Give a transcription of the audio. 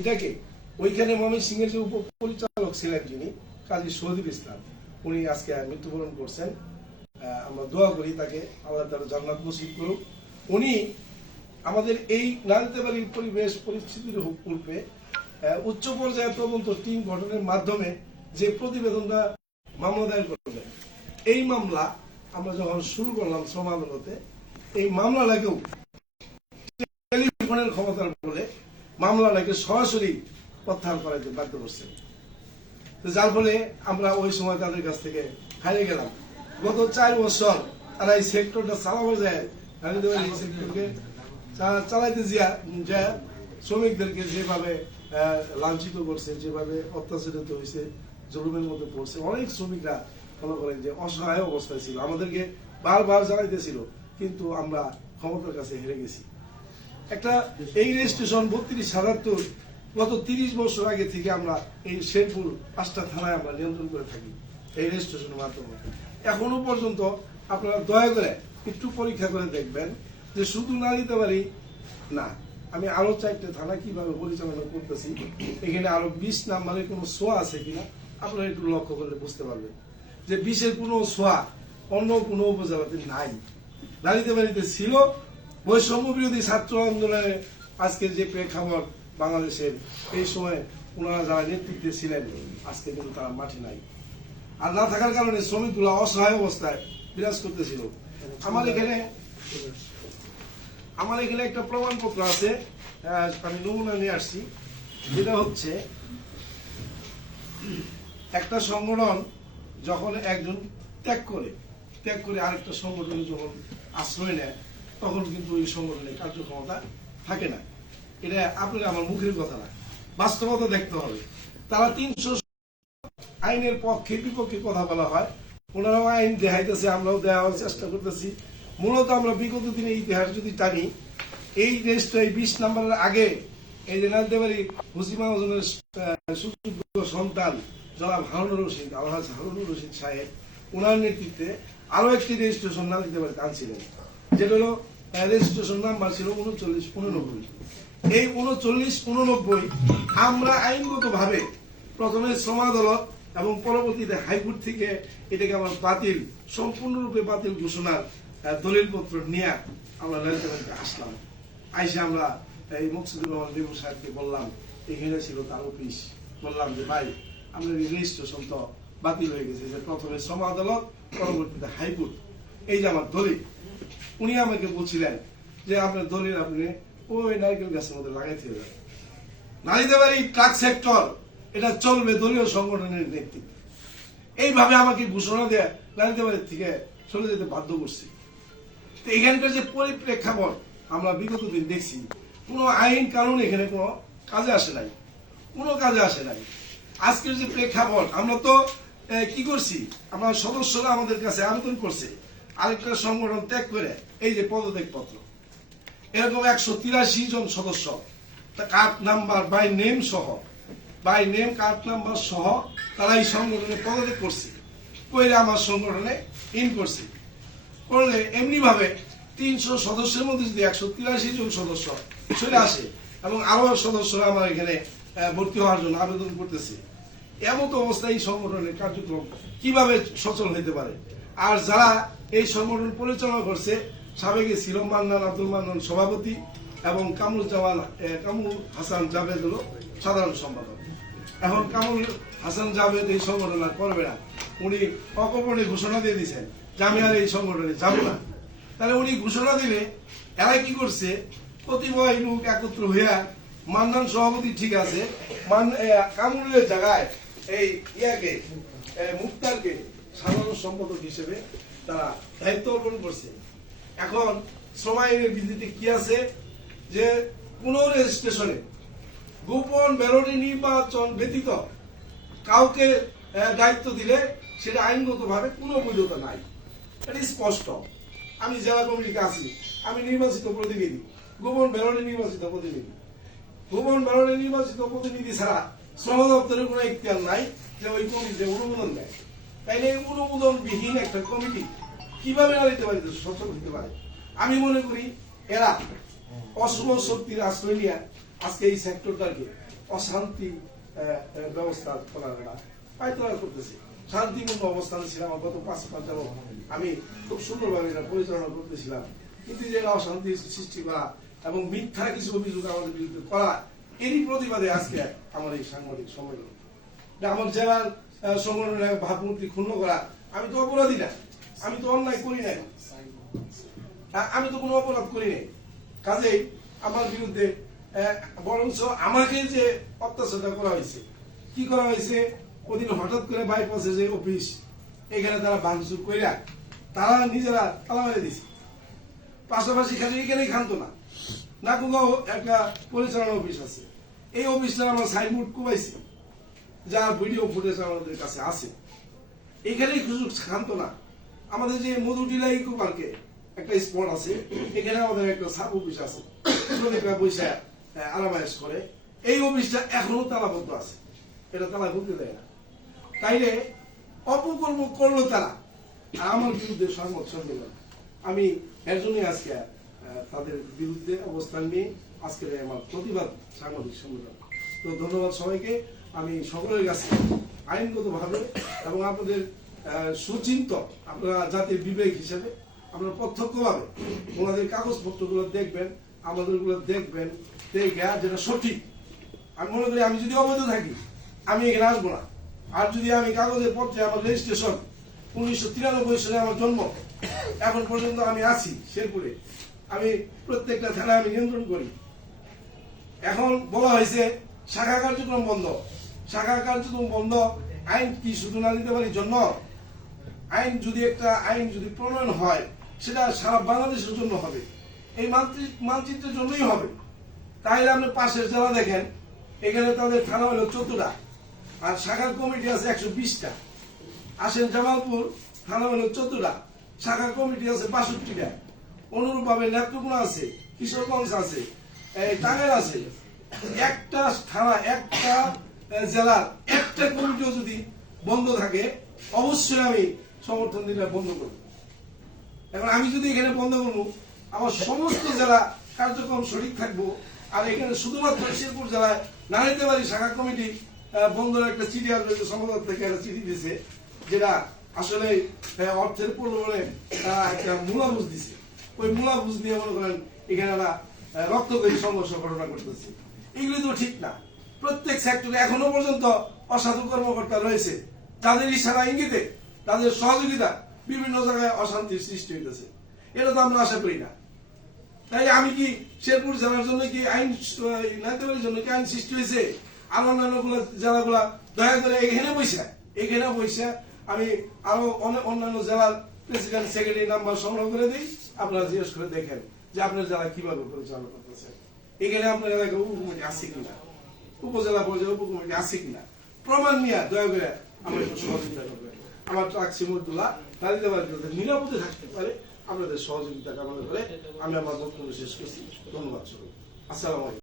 এটাকে ওইখানে ময়মনসিংহ এর যে উপপরিচালক ছিলেন যিনি কাজী শহীদুল ইসলাম, উনি আজকে মৃত্যুবরণ করছেন। আমরা দোয়া করি তাকে আল্লাহ তাআলা জান্নাত নসিব করুক। উনি আমাদের এই নালিতাবাড়ির পরিবেশ পরিস্থিতির পূর্বে উচ্চ পর্যায়ে তদন্ত টিম গঠনের মাধ্যমে যে প্রতিবেদনটা মামলা দায়ের করলেন, এই মামলা আমরা যখন শুরু করলাম শ্রম আদালতে, এই মামলাটাকেও টেলিফোনের ক্ষমতার বলে মামলাটাকে সরাসরি প্রত্যাহার করাতে বাধ্য করছেন। যার ফলে আমরা ওই সময় তাদের কাছ থেকে হারিয়ে গেলাম। গত 4 বছর তারা এই সেক্টরটা চালাবার যায়, এই সেক্টরকে চালাইতে যা শ্রমিকদেরকে যেভাবে লাঞ্ছিত করছে, যেভাবে অত্যাচারিত হয়েছে, জুলুমের মধ্যে পড়ছে, অনেক শ্রমিকরা মনে করেন যে অসহায় অবস্থায় ছিল, আমাদেরকে বারবার জানাইতেছিল, কিন্তু আমরা ক্ষমতার কাছে হেরে গেছি। একটা এই রেজিস্ট্রেশন 32,000 গত 30 বছর আগে থেকে আমরা এই শেরপুর 5টা থানায় আমরা নিয়ন্ত্রণ করে থাকি এই রেজিস্ট্রেশনের মাধ্যমে। এখনো পর্যন্ত আপনারা দয়া করে একটু পরীক্ষা করে দেখবেন যে শুধু নালিতাবাড়ি না, আমি আরো 4টে থানা কিভাবে পরিচালনা করতেছি, এখানে আরো 20 নাম্বারের কোনো সোয়া আছে কিনা আপনারা একটু লক্ষ্য করলে বুঝতে পারবেন যে 20-এর কোনো সোয়া অন্য কোনো উপজেলাতে নাই। নালিতাবাড়িতে ছিল বৈষম্য বিরোধী ছাত্র আন্দোলনে আজকে যে প্রেক্ষাপট বাংলাদেশের, এই সময় ওনারা যারা নেতৃত্বে ছিলেন আজকে কিন্তু তারা মাঠে নাই, আর না থাকার কারণে শ্রমিকগুলো অসহায় অবস্থায় বিরাজ করতেছিল। আমার এখানে একটা প্রমাণপত্র আছে, আমি নমুনা নিয়ে আসছি, যেটা হচ্ছে একটা সংগঠন যখন একজন ত্যাগ করে আরেকটা সংগঠনে যখন আশ্রয় নেয়, তখন কিন্তু ওই সংগঠনের কার্যক্ষমতা থাকে না। এটা আপনাকে আমার মুখের কথা না, বাস্তবতা দেখতে হবে। তারা 300 আইনের পক্ষে বিপক্ষে কথা বলা হয়, ওনারাও আইন দেখাইতেছে, আমরাও দেওয়ার চেষ্টা করতেছি। মূলত আমরা বিগত দিনে ইতিহাস যদি টানি, এই দেশটা 20 নম্বরের আগে এই যে নালিতাবাড়ি হুসিমা ওজনের সুযোগ্য সন্তান জনাব হারুনুর রশিদ, আলহাজ হারুনুর রশিদ সাহেব, ওনার নেতৃত্বে আরো একটি রেজিস্ট্রেশন নালিতাবাড়িতে আনছিলেন, যেটা হলো রেজিস্ট্রেশন নাম্বার ছিল 3989। এই 3989 আমরা আইনগত ভাবে প্রথমে শ্রম আদালত এবং পরবর্তীতে হাইকোর্ট থেকে এটাকে আমরা সম্পূর্ণরূপে বাতিল ঘোষণার দলিলপত্র নিয়ে আমরা নালিতাবাড়িতে আসলাম। আইসে আমরা এই মকসুদুর রহমান লেবু সাহেবকে বললাম, এখানে ছিল তার অফিস, বললাম যে ভাই আমাদের রেজিস্ট্রেশন তো বাতিল হয়ে গেছে, যে প্রথমে শ্রম আদালত পরবর্তীতে হাইকোর্ট, এই যে আমার দলিল। উনি আমাকে বলছিলেন যে আপনার দলিল আপনি ওই নারকেল গাছের মধ্যে লাগাইতে হবে। নালিতাবাড়ি ট্রাক সেক্টর এটা চলবে দলীয় সংগঠনের নেতৃত্বে, এইভাবে আমাকে ঘোষণা দেয় নালিতাবাড়ির থেকে চলে যেতে বাধ্য করছে। তো এখানকার যে পরিপ্রেক্ষাপট আমরা বিগত দিন দেখছি, কোনো আইন কানুন এখানে কোনো কাজে আসে নাই, আজকের যে প্রেক্ষাপট, আমরা তো কি করছি, আমরা সদস্যরা আমাদের কাছে আবেদন করছে আরেকটা সংগঠন ত্যাগ করে এই যে পদত্যাগ পত্র, এরকম 183 জন সদস্য card number by name card number সহ তারা এই সংগঠনে পদত্যাগ করছে, করে আমার সংগঠনে ইন করছে। করলে এমনি ভাবে 300 সদস্যের মধ্যে যদি 183 জন সদস্য চলে আসে এবং আরো সদস্যরা আমার এখানে ভর্তি হওয়ার জন্য আবেদন করতেছে, এমন অবস্থায় এই সংগঠনের কার্যক্রম কিভাবে সচল হতে পারে? আর যারা এই সংগঠন পরিচালনা করছে, সাবেকে ছিল আব্দুল মান্নান সভাপতি এবং কামরুল হাসান জাভেদ হলো সাধারণ সম্পাদক। এখন কামরুল হাসান জাভেদ এই সংগঠন আর করবে না, উনি অকপটে ঘোষণা দিয়ে দিয়েছেন যে আমি আর এই সংগঠনে যাব না। তাহলে উনি ঘোষণা দিলে এরা কি করছে, কতিপয় লোক একত্র হইয়া মান্নান সভাপতি ঠিক আছে, কামরুলের জায়গায় এই মুক্তারকে সাধারণ সম্পাদক হিসেবে তারা দায়িত্ব অর্পণ করছে। এখন শ্রম আইনের বিধিতে কি আছে যে কোন রেজিস্ট্রেশনে গোপন ব্যালটে নির্বাচন ব্যতীত কাউকে দায়িত্ব দিলে সেটা আইনগত ভাবে কোনো বৈধতা নাই, এটা স্পষ্ট। আমি জেলা কমিটিতে আছি, আমি নির্বাচিত প্রতিনিধি, গোপন ব্যালটে নির্বাচিত প্রতিনিধি ছাড়া শ্রম দপ্তরের কোনো ইখতিয়ার নাই যে ওই কমিটিতে অনুমোদন দেয়। তাইলে অনুমোদনবিহীন একটা কমিটি কিভাবে নালিতাবাড়িতে সচল হতে পারে? আমি মনে করি এরা অশুভ শক্তির আশ্রয় নিয়ে আজকে এই সেক্টরটাকে অশান্তি ব্যবস্থা করার পায়তারা করতেছে। শান্তিপূর্ণ অবস্থানে ছিলাম গত 5 মাস যাবত, আমি খুব সুন্দরভাবে এটা পরিচালনা করতেছিলাম। কিন্তু যে অশান্তি সৃষ্টি করা এবং মিথ্যা কিছু অভিযোগ আমাদের বিরুদ্ধে করা, এরই প্রতিবাদে আজকে আমার এই সাংবাদিক সম্মেলন। আমার জেলার সংগঠনের ভাবমূর্তি ক্ষুণ্ণ করা, আমি তো অপরাধী না, আমি তো অন্যায় করি নাই, আমি তো কোনো অপরাধ করি নাই। কাজেই আমার বিরুদ্ধে বরঞ্চ আমাকে যে অত্যাচারটা করা হয়েছে, কি করা হয়েছে, ওদিন হঠাৎ করে বাইপাসে যে অফিস, এখানে তারা ভাঙচুর কইরা তারা নিজেরা তালা মেরে দিছে। পাশাপাশি খালি এখানেই খান্ত না, নাকুগাঁও একটা পরিচালনা অফিস আছে, এই অফিসটা আমরা সাইনবোর্ড কুবাইছি, যার ভিডিও ফুটেজ আমাদের কাছে আছে। এখানেই শুধু খান্ত না, আমাদের যে মধুটিলা ইকো পার্কে একটা স্পট আছে, এখানে আমাদের একটা সাব অফিস আছে, শ্রমিকরা পয়সা আরামায়েশ করে, এই অফিসটা এখনো তালাবদ্ধ আছে, এটা তালা খুলতে দেয় না। তাইলে অপকর্ম করলো তারা, আমার বিরুদ্ধে সংবাদ সম্মেলন। আমি এর জন্যই আজকে তাদের বিরুদ্ধে অবস্থান নিয়ে আজকের আমার প্রতিবাদ সাংবাদিক সম্মেলন। তো ধন্যবাদ সবাইকে। আমি সকলের কাছে আইনগতভাবে এবং আপনাদের সুচিন্ত, আপনারা জাতির বিবেক হিসেবে আপনারা প্রত্যক্ষভাবে ওনাদের কাগজপত্রগুলো দেখবেন, আমাদেরগুলো দেখবেন, দেখে যেটা সঠিক। আমি মনে করি আমি যদি অবৈধ থাকি আমি এখানে আসবো না। আর যদি আমি কাগজের পত্রে আমার রেজিস্ট্রেশন 1993 সালে আমার জন্ম, এখন পর্যন্ত আমি আছি শেরপুরে, আমি প্রত্যেকটা থানায় আমি নিয়ন্ত্রণ করি। এখন বলা হয়েছে শাখা কার্যক্রম বন্ধ, শাখা কার্যক্রম বন্ধ, আইন কি শুধু না দিতে পারি জন্য? আইন যদি একটা আইন যদি প্রণয়ন হয়, সেটা সারা বাংলাদেশের জন্য হবে, এই মানচিত্রের জন্যই হবে। তাইলে আপনি পাশের জেলা দেখেন, এখানে তাদের থানা হলো 14টা, আর শাখার কমিটি আছে 120টা। আসেন জামালপুর, থানা হলো 14টা, শাখা কমিটি আছে 62টা। অনুরূপ ভাবে নেত্রকোনা আছে, কিশোরগঞ্জ আছে, টাঙ্গাইল আছে। একটা থানা, একটা জেলার একটা কমিটিও যদি বন্ধ থাকে, অবশ্যই আমি সমর্থন দিলে বন্ধ করব। এখন আমি যদি এখানে বন্ধ করবো, আমার সমস্ত জেলা কার্যক্রম সঠিক থাকবো। আর এখানে শুধুমাত্র শেরপুর জেলায় নারীতেবাড়ি শাখা কমিটি বন্ধের একটা চিঠি আসবে, সমাজ থেকে একটা চিঠি দিয়েছে, যেটা আসলে অর্থের প্রলোভনে একটা মূলাবুজ দিছে। ওই মূলাবুজ নিয়ে মনে করেন এখানে রক্তকরী সংঘর্ষ ঘটনা করতেছে, এগুলি তো ঠিক না। প্রত্যেক সেক্টরে এখনো পর্যন্ত অসাধু কর্মকর্তা রয়েছে, যাদের ইশারা ইঙ্গিতে, তাদের সহযোগিতা বিভিন্ন জায়গায় অশান্তির সৃষ্টি হইতেছে। এটা তো আমরা আশা করি না। তাই আমি কি শেরপুর জেলার জন্য কি আইন, নাইতেবাড়ির জন্য কি আইন সৃষ্টি হয়েছে? আর অন্যান্য জেলাগুলা দয়া করে এখানে বসে আমি আরো অনেক অন্যান্য জেলার প্রেসিডেন্ট সেক্রেটারি নাম্বার সংগ্রহ করে দিই, আপনারা জিজ্ঞেস করে দেখেন যে আপনার জেলা কিভাবে পরিচালনা করতেছে। এখানে আপনার এলাকায় উপকমিটি আছে কিনা, উপজেলা পর্যায়ে উপকমিটি আছে কিনা, প্রমাণ নিয়ে দয়া করে আমরা একটু সহযোগিতা করবেন। আমার ট্রাক সিমুদ্দুল্লাহ নারীদের নিরাপদে থাকতে পারে, আপনাদের সহযোগিতা কামনা করে আমি আমার বক্তব্য শেষ করছি। ধন্যবাদ সবাই। আসসালামু আলাইকুম।